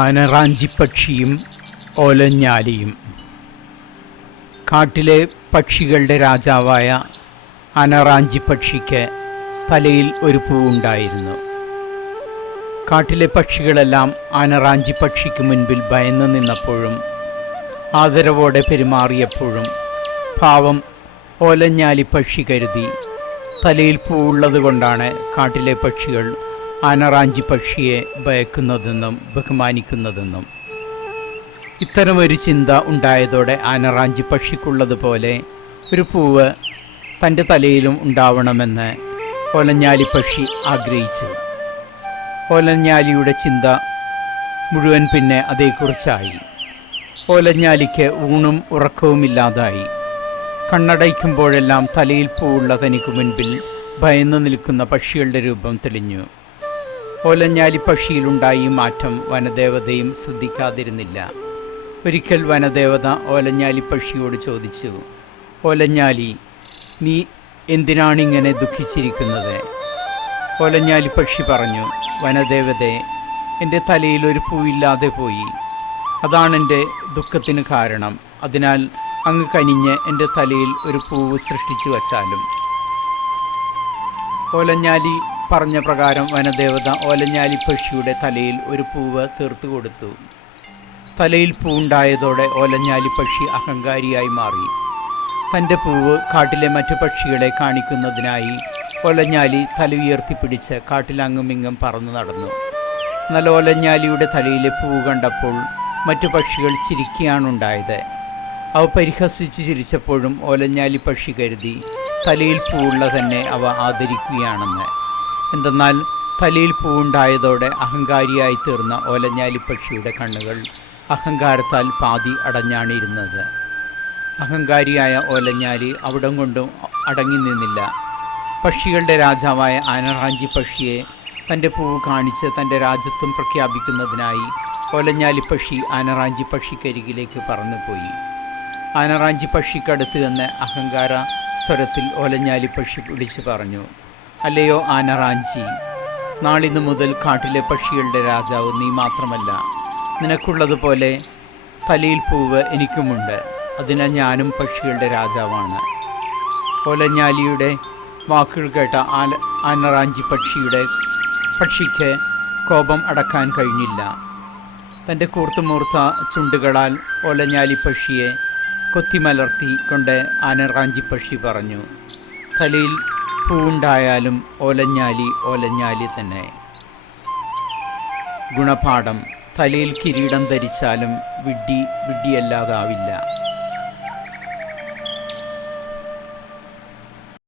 ആനറാഞ്ചിപ്പക്ഷിയും ഓലഞ്ഞാലിയും. കാട്ടിലെ പക്ഷികളുടെ രാജാവായ ആനറാഞ്ചിപ്പക്ഷിക്ക് തലയിൽ ഒരു പൂവുണ്ടായിരുന്നു. കാട്ടിലെ പക്ഷികളെല്ലാം ആനറാഞ്ചിപ്പക്ഷിക്ക് മുൻപിൽ ഭയന്നു നിന്നപ്പോഴും ആദരവോടെ പെരുമാറിയപ്പോഴും പാവം ഓലഞ്ഞാലിപ്പക്ഷി കരുതി തലയിൽ പൂവുള്ളത് കൊണ്ടാണ് കാട്ടിലെ പക്ഷികൾ ആനറാഞ്ചിപ്പക്ഷിയെ ഭയക്കുന്നതെന്നും ബഹുമാനിക്കുന്നതെന്നും. ഇത്തരമൊരു ചിന്ത ഉണ്ടായതോടെ ആനറാഞ്ചിപ്പക്ഷിക്കുള്ളതുപോലെ ഒരു പൂവ് തൻ്റെ തലയിലും ഉണ്ടാവണമെന്ന് ഓലഞ്ഞാലിപ്പക്ഷി ആഗ്രഹിച്ചു. ഓലഞ്ഞാലിയുടെ ചിന്ത മുഴുവൻ പിന്നെ അതേക്കുറിച്ചായി. ഓലഞ്ഞാലിക്ക് ഊണും ഉറക്കവുമില്ലാതായി. കണ്ണടയ്ക്കുമ്പോഴെല്ലാം തലയിൽ പൂവുള്ള തനിക്ക് മുൻപിൽ ഭയന്നു നിൽക്കുന്ന പക്ഷികളുടെ രൂപം തെളിഞ്ഞു. ഓലഞ്ഞാലിപ്പക്ഷിയിലുണ്ടായി മാറ്റം വനദേവതയും ശ്രദ്ധിക്കാതിരുന്നില്ല. ഒരിക്കൽ വനദേവത ഓലഞ്ഞാലിപ്പക്ഷിയോട് ചോദിച്ചു, ഓലഞ്ഞാലി, നീ എന്തിനാണിങ്ങനെ ദുഃഖിച്ചിരിക്കുന്നത്? ഓലഞ്ഞാലിപ്പക്ഷി പറഞ്ഞു, വനദേവതേ, എൻ്റെ തലയിൽ ഒരു പൂവില്ലാതെ പോയി. അതാണെൻ്റെ ദുഃഖത്തിന് കാരണം. അതിനാൽ അങ്ങ് കനിഞ്ഞ് എൻ്റെ തലയിൽ ഒരു പൂവ് സൃഷ്ടിച്ചു വച്ചാലും. ഓലഞ്ഞാലി പറഞ്ഞ പ്രകാരം വനദേവത ഓലഞ്ഞാലിപ്പക്ഷിയുടെ തലയിൽ ഒരു പൂവ് തീർത്തു കൊടുത്തു. തലയിൽ പൂവുണ്ടായതോടെ ഓലഞ്ഞാലിപ്പക്ഷി അഹങ്കാരിയായി മാറി. തൻ്റെ പൂവ് കാട്ടിലെ മറ്റു പക്ഷികളെ കാണിക്കുന്നതിനായി ഓലഞ്ഞാലി തല ഉയർത്തിപ്പിടിച്ച് കാട്ടിലങ്ങുമിങ്ങും പറന്നു നടന്നു. എന്നാൽ ഓലഞ്ഞാലിയുടെ തലയിലെ പൂവ് കണ്ടപ്പോൾ മറ്റു പക്ഷികൾ ചിരിക്കുകയാണുണ്ടായത്. അവ പരിഹസിച്ച് ചിരിച്ചപ്പോഴും ഓലഞ്ഞാലിപ്പക്ഷി കരുതി തലയിൽ പൂവുള്ള തന്നെ അവ ആദരിക്കുകയാണെന്ന്. എന്തെന്നാൽ തലയിൽ പൂവുണ്ടായതോടെ അഹങ്കാരിയായി തീർന്ന ഓലഞ്ഞാലിപ്പക്ഷിയുടെ കണ്ണുകൾ അഹങ്കാരത്താൽ പാതി അടഞ്ഞാണിരുന്നത്. അഹങ്കാരിയായ ഓലഞ്ഞാലി അവിടം കൊണ്ടും അടങ്ങി നിന്നില്ല. പക്ഷികളുടെ രാജാവായ ആനറാഞ്ചിപ്പക്ഷിയെ തൻ്റെ പൂവ് കാണിച്ച് തൻ്റെ രാജ്യത്വം പ്രഖ്യാപിക്കുന്നതിനായി ഓലഞ്ഞാലിപ്പക്ഷി ആനറാഞ്ചിപ്പക്ഷിക്കരികിലേക്ക് പറന്നുപോയി. ആനറാഞ്ചിപ്പക്ഷിക്കടുത്ത് നിന്ന് അഹങ്കാര സ്വരത്തിൽ ഓലഞ്ഞാലിപ്പക്ഷി വിളിച്ചു പറഞ്ഞു, അല്ലയോ ആനറാഞ്ചി, നാളിന്നു മുതൽ കാട്ടിലെ പക്ഷികളുടെ രാജാവ് നീ മാത്രമല്ല. നിനക്കുള്ളതുപോലെ തലയിൽ പൂവ് എനിക്കുമുണ്ട്. അതിനാൽ ഞാനും പക്ഷികളുടെ രാജാവാണ്. ഓലഞ്ഞാലിയുടെ വാക്കുകൾ കേട്ട ആനറാഞ്ചിപ്പക്ഷിക്ക് കോപം അടക്കാൻ കഴിഞ്ഞില്ല. തൻ്റെ കൂർത്തുമൂർത്ത ചുണ്ടുകളാൽ ഓലഞ്ഞാലിപ്പക്ഷിയെ കൊത്തിമലർത്തി കൊണ്ട് ആനറാഞ്ചിപ്പക്ഷി പറഞ്ഞു, തലയിൽ പൂവുണ്ടായാലും ഓലഞ്ഞാലി ഓലഞ്ഞാലി തന്നെ. ഗുണപാഠം: തലയിൽ കിരീടം ധരിച്ചാലും വിഡ്ഢിയല്ലാതാവില്ല.